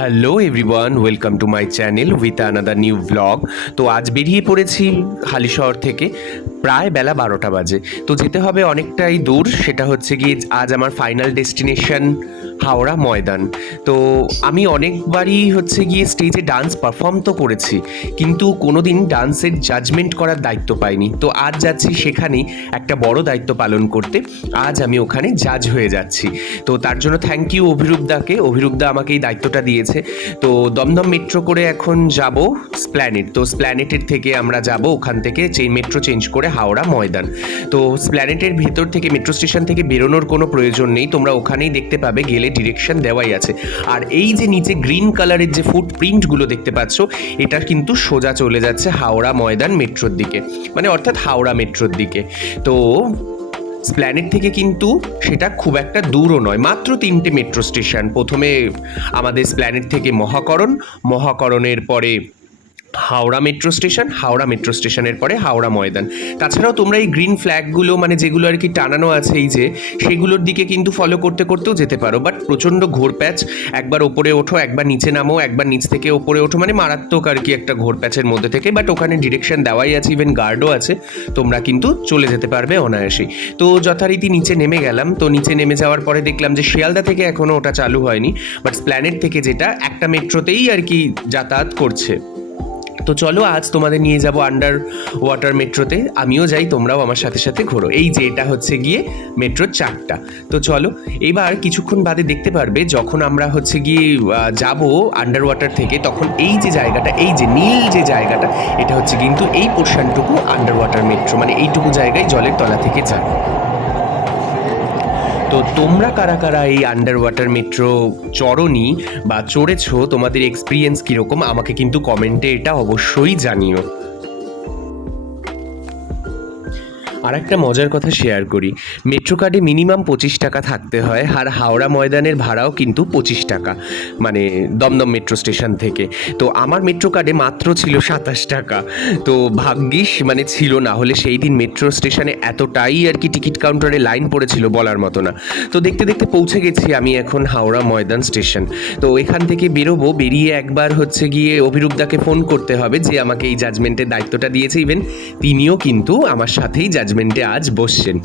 Hello everyone, welcome to my channel with another new blog. তো আজ বেরিয়ে পড়েছি হালিশহর থেকে, প্রায় বেলা 12টা বাজে। তো যেতে হবে অনেকটাই দূর, সেটা হচ্ছে গিয়ে আজ আমার ফাইনাল ডেস্টিনেশন হাওড়া ময়দান। তো আমি অনেকবারই হচ্ছে গিয়ে স্টেজে ডান্স পারফর্ম তো করেছি, কিন্তু কোনোদিন ডান্সের জাজমেন্ট করার দায়িত্ব পাইনি। তো আজ যাচ্ছি সেখানেই একটা বড় দায়িত্ব পালন করতে। আজ আমি ওখানে জাজ হয়ে যাচ্ছি। তো তার জন্য থ্যাংক ইউ অভিরূপদাকে। অভিরূপদা আমাকে এই দায়িত্বটা দিয়েছে। তো দমদম মেট্রো করে এখন যাব স্প্ল্যানেট। তো স্প্ল্যানেটের থেকে আমরা যাব ওখান থেকে মেট্রো চেঞ্জ করে হাওড়া ময়দান। তো স্প্ল্যানেটের ভেতর থেকে মেট্রো স্টেশন থেকে বেরোনোর কোনো প্রয়োজন নেই, তোমরা ওখানেই দেখতে পাবে, গেলে ডিরেকশন দেওয়াই আছে। আর এই যে নিচে গ্রিন কালারের যে ফুটপ্রিন্টগুলো দেখতে পাচ্ছ, এটা কিন্তু সোজা চলে যাচ্ছে হাওড়া ময়দান মেট্রোর দিকে, মানে অর্থাৎ হাওড়া মেট্রোর দিকে। তো স্প্ল্যানেট থেকে কিন্তু সেটা খুব একটা দূরও নয়, মাত্র 3টে মেট্রো স্টেশন। প্রথমে আমাদের স্প্ল্যানেট থেকে মহাকরণ, মহাকরণের পরে Howrah metro station, Howrah metro স্টেশনের পরে হাওড়া ময়দান। তাছাড়াও তোমরা এই গ্রিন ফ্ল্যাগগুলো, মানে যেগুলো আর কি টানানো আছে এই যে, সেগুলোর দিকে কিন্তু ফলো করতে করতেও যেতে পারো। বাট প্রচণ্ড ঘোরপ্যাচ, একবার ওপরে ওঠো, একবার নিচে নামো, একবার নিচ থেকে ওপরে ওঠো, মানে মারাত্মক আর কি একটা ঘোরপ্যাচের মধ্যে থেকে। বাট ওখানে ডিরেকশন দেওয়াই আছে, ইভেন গার্ডও আছে, তোমরা কিন্তু চলে যেতে পারবে অনায়াসেই। তো যথারীতি নিচে নেমে গেলাম। তো নিচে নেমে যাওয়ার পরে দেখলাম যে শিয়ালদা থেকে এখনও ওটা চালু হয়নি, বাট স্প্ল্যানেট থেকে যেটা একটা মেট্রোতেই আর কি যাতায়াত করছে। তো চলো আজ তোমাদের নিয়ে যাব আন্ডার ওয়াটার মেট্রোতে। আমিও যাই, তোমরাও আমার সাথে সাথে ঘোরো। এই যে এটা হচ্ছে গিয়ে মেট্রোর 4টা। তো চলো এবার কিছুক্ষণ বাদে দেখতে পারবে, যখন আমরা হচ্ছে গিয়ে যাব আন্ডার ওয়াটার থেকে, তখন এই যে জায়গাটা, এই যে নীল যে জায়গাটা, এটা হচ্ছে কিন্তু এই পোর্শনটুকু আন্ডার ওয়াটার মেট্রো, মানে এইটুকু জায়গায় জলের তলা থেকে যায়। তো তোমরা কারা কারা এই আন্ডার ওয়াটার মেট্রো চড়নি বা চড়েছো, তোমাদের এক্সপিরিয়েন্স কীরকম আমাকে কিন্তু কমেন্টে এটা অবশ্যই জানিও। আর একটা মজার কথা শেয়ার করি, মেট্রো কার্ডে মিনিমাম 25 টাকা থাকতে হয়, আর হাওড়া ময়দানের ভাড়াও কিন্তু 25 টাকা, মানে দমদম মেট্রো স্টেশন থেকে। তো আমার মেট্রো কার্ডে মাত্র ছিল 27 টাকা। তো ভাগ্যিস মানে ছিল, না হলে সেই দিন মেট্রো স্টেশনে এতটাই আর কি টিকিট কাউন্টারে লাইন পড়েছিল বলার মতো না। তো দেখতে দেখতে পৌঁছে গেছি আমি এখন হাওড়া ময়দান স্টেশন। তো এখান থেকে বেরোবো, বেরিয়ে একবার হচ্ছে গিয়ে অভিরূপদাকে ফোন করতে হবে, যে আমাকে এই জাজমেন্টের দায়িত্বটা দিয়েছে। ইভেন তিনিও কিন্তু আমার সাথেই জাজমেন্টে আজ বসছেন।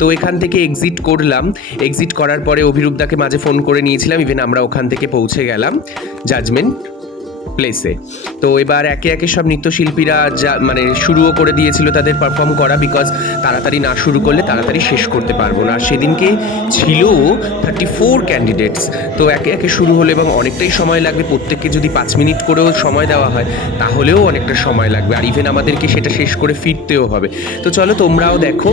তো এখান থেকে এক্সিট করলাম। এক্সিট করার পরে অভিরূপদাকে মাঝে ফোন করে নিয়েছিলাম, ইভেন আমরা ওখান থেকে পৌঁছে গেলাম জাজমেন্ট প্লেসে। তো এবার একে একে সব নৃত্যশিল্পীরা মানে শুরুও করে দিয়েছিল তাদের পারফর্ম করা, বিকজ তাড়াতাড়ি না শুরু করলে তাড়াতাড়ি শেষ করতে পারবো না। সেদিনকে ছিল 34 ক্যান্ডিডেটস। তো একে একে শুরু হলো এবং অনেকটাই সময় লাগবে। প্রত্যেককে যদি 5 মিনিট করেও সময় দেওয়া হয় তাহলেও অনেকটা সময় লাগবে, আর ইভেন আমাদেরকে সেটা শেষ করে ফিরতেও হবে। তো চলো তোমরাও দেখো।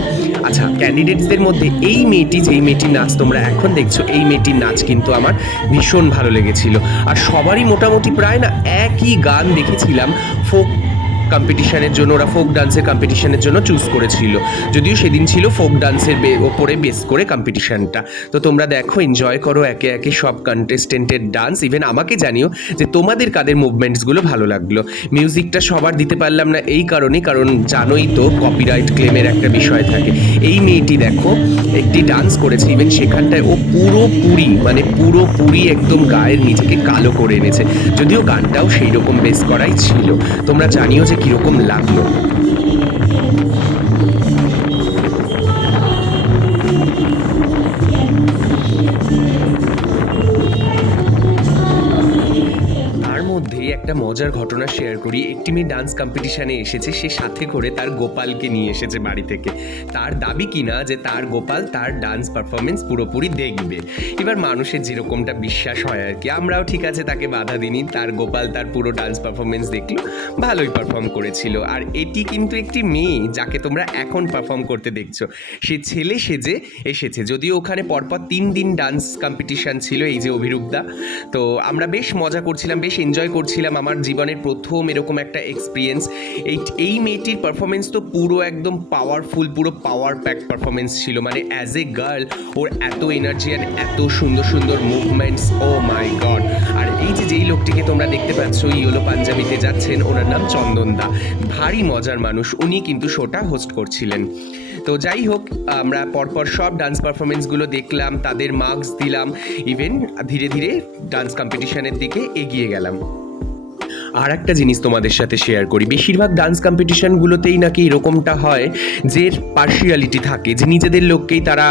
আচ্ছা, ক্যান্ডিডেটসদের মধ্যে এই মেয়েটি, যেই মেয়েটির নাচ তোমরা এখন দেখছো, এই মেয়েটির নাচ কিন্তু আমার ভীষণ ভালো লেগেছিল। আর সবারই মোটামুটি প্রায় না একই গান দেখেছিলাম ফোক কম্পিটিশনের জন্য, ওরা ফোক ডান্সের কম্পিটিশনের জন্য চুজ করেছিল, যদিও সেদিন ছিল ফোক ডান্সের ওপরে বেস করে কম্পিটিশনটা। তো তোমরা দেখো, এনজয় করো একে একে সব কন্টেস্টেন্টের ডান্স। ইভেন আমাকে জানিও যে তোমাদের কাদের মুভমেন্টসগুলো ভালো লাগলো। মিউজিকটা সবার দিতে পারলাম না এই কারণে, কারণ জানোই তো কপিরাইট ক্লেমের একটা বিষয় থাকে। এই মেয়েটি দেখো একটি ডান্স করেছে, ইভেন সেখানটায় ও পুরোপুরি একদম গায়ের নিজেকে কালো করে এনেছে, যদিও গানটাও সেই রকম বেস করাই ছিল। তোমরা জানিও যে কিরকম লাগলো। একটা মজার ঘটনা শেয়ার করি। একটি মেয়ে ডান্স কম্পিটিশানে এসেছে, সে সাথে করে তার গোপালকে নিয়ে এসেছে বাড়ি থেকে। তার দাবি কিনা যে তার গোপাল তার ডান্স পারফরমেন্স পুরোপুরি দেখবে। এবার মানুষের যেরকমটা বিশ্বাস হয় আর কি, আমরাও ঠিক আছে তাকে বাধা দিইনি। তার গোপাল তার পুরো ডান্স পারফরমেন্স দেখলো, ভালোই পারফর্ম করেছিল। আর এটি কিন্তু একটি মেয়ে যাকে তোমরা এখন পারফর্ম করতে দেখছো, সে ছেলে সেজে এসেছে। যদিও ওখানে পরপর 3 দিন ডান্স কম্পিটিশান ছিল, এই যে অভিরূপদা। তো আমরা বেশ মজা করছিলাম, বেশ এনজয় করছিলাম। আমার জীবনের প্রথম এরকম একটা এক্সপিরিয়েন্স। এই মেয়েটির পারফরমেন্স তো পুরো একদম পাওয়ারফুল, পুরো পাওয়ার প্যাক পারফরমেন্স ছিল। মানে অ্যাজ এ গার্ল ওর এত এনার্জি আর এত সুন্দর সুন্দর মুভমেন্টস, ও মাই গড। আর এই যে যেই লোকটিকে তোমরা দেখতে পাচ্ছ ইয়েলো পাঞ্জাবিতে যাচ্ছেন, ওনার নাম চন্দন দা। ভারী মজার মানুষ, উনি কিন্তু শোটা হোস্ট করছিলেন। তো যাই হোক, আমরা পরপর সব ডান্স পারফরমেন্সগুলো দেখলাম, তাদের মার্কস দিলাম, ইভেন ধীরে ধীরে ডান্স কম্পিটিশনের দিকে এগিয়ে গেলাম। আর একটা জিনিস তোমাদের সাথে শেয়ার করি, বেশিরভাগ ডান্স কম্পিটিশনগুলোতেই নাকি এরকমটা হয় যে পার্শিয়ালিটি থাকে, যে নিজেদের লোককেই তারা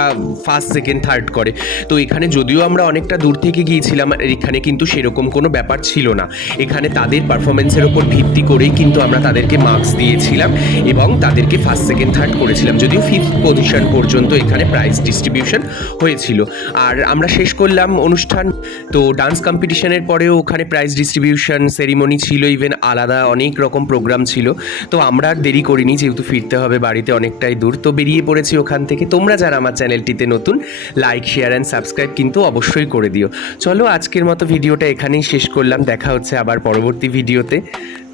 ফার্স্ট সেকেন্ড থার্ড করে। তো এখানে যদিও আমরা অনেকটা দূর থেকে গিয়েছিলাম, এখানে কিন্তু সেরকম কোনো ব্যাপার ছিল না। এখানে তাদের পারফরমেন্সের ওপর ভিত্তি করেই কিন্তু আমরা তাদেরকে মার্কস দিয়েছিলাম এবং তাদেরকে ফার্স্ট সেকেন্ড থার্ড করেছিলাম, যদিও ফিফথ পজিশন পর্যন্ত এখানে প্রাইজ ডিস্ট্রিবিউশন হয়েছিল। আর আমরা শেষ করলাম অনুষ্ঠান। তো ডান্স কম্পিটিশনের পরেও ওখানে প্রাইজ ডিস্ট্রিবিউশন সেরিমনি ছিল, ইভেন আলাদা অনেক রকম প্রোগ্রাম ছিল। তো আমরা আর দেরি করিনি, যেহেতু ফিরতে হবে বাড়িতে অনেকটাই দূর, তো বেরিয়ে পড়েছি ওখান থেকে। তোমরা যারা আমার চ্যানেলটিতে নতুন, লাইক শেয়ার অ্যান্ড সাবস্ক্রাইব কিন্তু অবশ্যই করে দিও। চলো আজকের মতো ভিডিওটা এখানেই শেষ করলাম, দেখা হচ্ছে আবার পরবর্তী ভিডিওতে।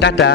টাটা।